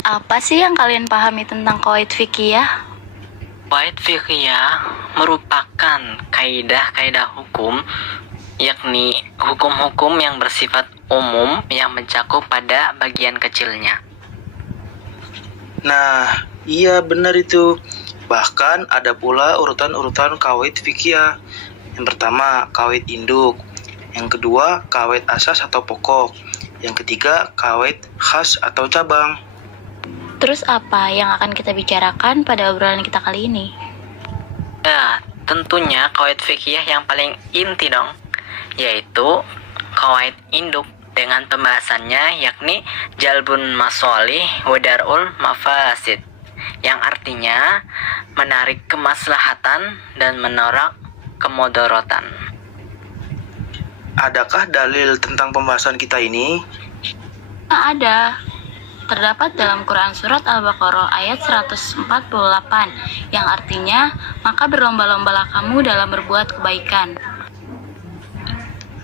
Apa sih yang kalian pahami tentang qawaid fikih? Qawaid fiqhiyah merupakan kaidah-kaidah hukum, yakni hukum-hukum yang bersifat umum yang mencakup pada bagian kecilnya. Nah, iya benar itu. Bahkan ada pula urutan-urutan qawaid fikih. Yang pertama, qawaid induk. Yang kedua, qawaid asas atau pokok. Yang ketiga, qawaid khas atau cabang. Terus apa yang akan kita bicarakan pada obrolan kita kali ini? Ya, tentunya qawaid fiqhiyah yang paling inti dong, yaitu qawaid induk dengan pembahasannya yakni jalbun masolih wa darul mafasid, yang artinya menarik kemaslahatan dan menolak kemudorotan. Adakah dalil tentang pembahasan kita ini? Ada. Terdapat dalam Quran Surat Al-Baqarah ayat 148 yang artinya, maka berlomba-lombalah kamu dalam berbuat kebaikan.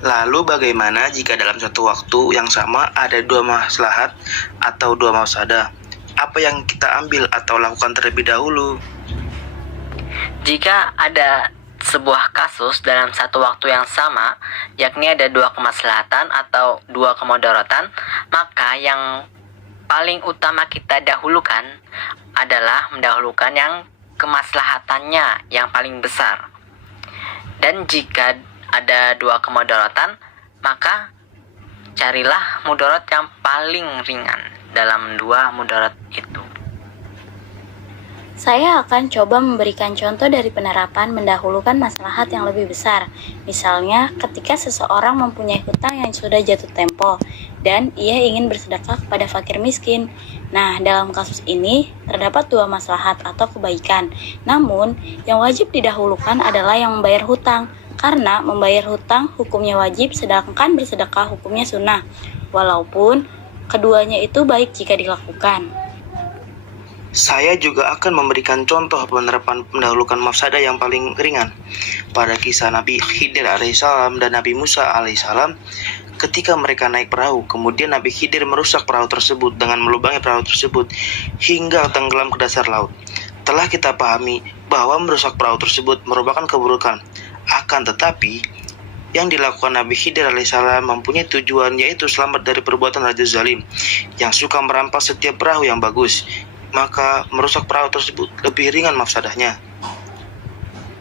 Lalu bagaimana jika dalam satu waktu yang sama ada dua maslahat atau dua mafsadah? Apa yang kita ambil atau lakukan terlebih dahulu? Jika ada sebuah kasus dalam satu waktu yang sama, yakni ada dua kemaslahatan atau dua kemudaratan, maka yang paling utama kita dahulukan adalah mendahulukan yang kemaslahatannya yang paling besar. Dan jika ada dua kemudaratan, maka carilah mudarat yang paling ringan dalam dua mudarat itu. Saya akan coba memberikan contoh dari penerapan mendahulukan maslahat yang lebih besar. Misalnya, ketika seseorang mempunyai hutang yang sudah jatuh tempo dan ia ingin bersedekah kepada fakir miskin. Nah, dalam kasus ini terdapat dua maslahat atau kebaikan. Namun, yang wajib didahulukan adalah yang membayar hutang, karena membayar hutang hukumnya wajib sedangkan bersedekah hukumnya sunnah. Walaupun keduanya itu baik jika dilakukan. Saya juga akan memberikan contoh penerapan mendahulukan mafsadah yang paling ringan pada kisah Nabi Khidir alaihissalam dan Nabi Musa alaihissalam. Ketika mereka naik perahu, kemudian Nabi Khidir merusak perahu tersebut dengan melubangi perahu tersebut hingga tenggelam ke dasar laut. Telah kita pahami bahwa merusak perahu tersebut merupakan keburukan. Akan tetapi, yang dilakukan Nabi Khidir alaihissalam mempunyai tujuan, yaitu selamat dari perbuatan raja zalim yang suka merampas setiap perahu yang bagus. Maka merusak perahu tersebut lebih ringan mafsadahnya.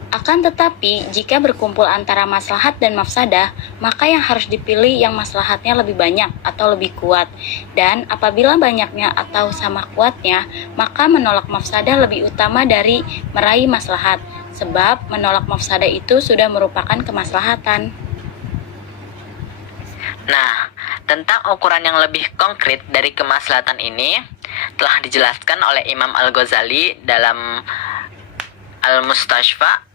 Akan tetapi, jika berkumpul antara maslahat dan mafsadah, maka yang harus dipilih yang maslahatnya lebih banyak atau lebih kuat. Dan apabila banyaknya atau sama kuatnya, maka menolak mafsadah lebih utama dari meraih maslahat. Sebab menolak mafsadah itu sudah merupakan kemaslahatan. Nah, tentang ukuran yang lebih konkret dari kemaslahatan ini telah dijelaskan oleh Imam Al-Ghazali dalam Al-Mustashfa,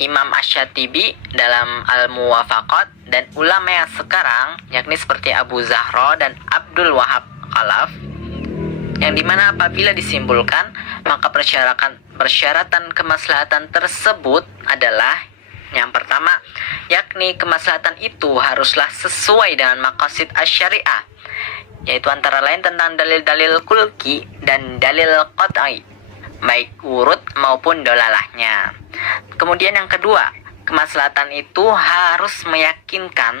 Imam Asy-Syatibi dalam Al-Muwafaqat, dan ulama yang sekarang yakni seperti Abu Zahra dan Abdul Wahab Khalaf, yang dimana apabila disimpulkan maka persyaratan kemaslahatan tersebut adalah yang pertama, yakni kemaslahatan itu haruslah sesuai dengan maqasid asy-syariah, yaitu antara lain tentang dalil-dalil kulki dan dalil qat'i, baik urut maupun dolalahnya. Kemudian yang kedua, kemaslahatan itu harus meyakinkan,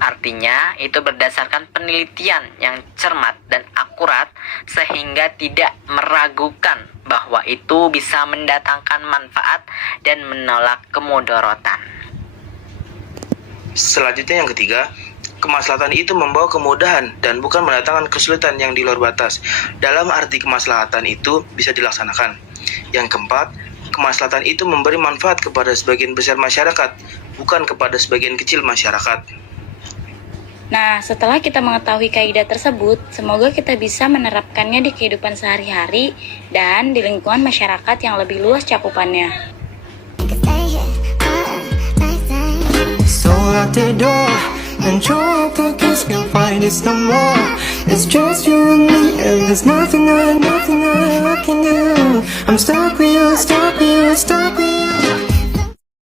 artinya itu berdasarkan penelitian yang cermat dan akurat sehingga tidak meragukan bahwa itu bisa mendatangkan manfaat dan menolak kemudaratan. Selanjutnya yang ketiga, kemaslahatan itu membawa kemudahan dan bukan mendatangkan kesulitan yang di luar batas. Dalam arti kemaslahatan itu bisa dilaksanakan. Yang keempat, kemaslahatan itu memberi manfaat kepada sebagian besar masyarakat, bukan kepada sebagian kecil masyarakat. Nah, setelah kita mengetahui kaidah tersebut, semoga kita bisa menerapkannya di kehidupan sehari-hari dan di lingkungan masyarakat yang lebih luas cakupannya. So out the door and your pockets can't find it no more. It's just you and me, and there's nothing I can do. I'm stuck with you, stuck with you, stuck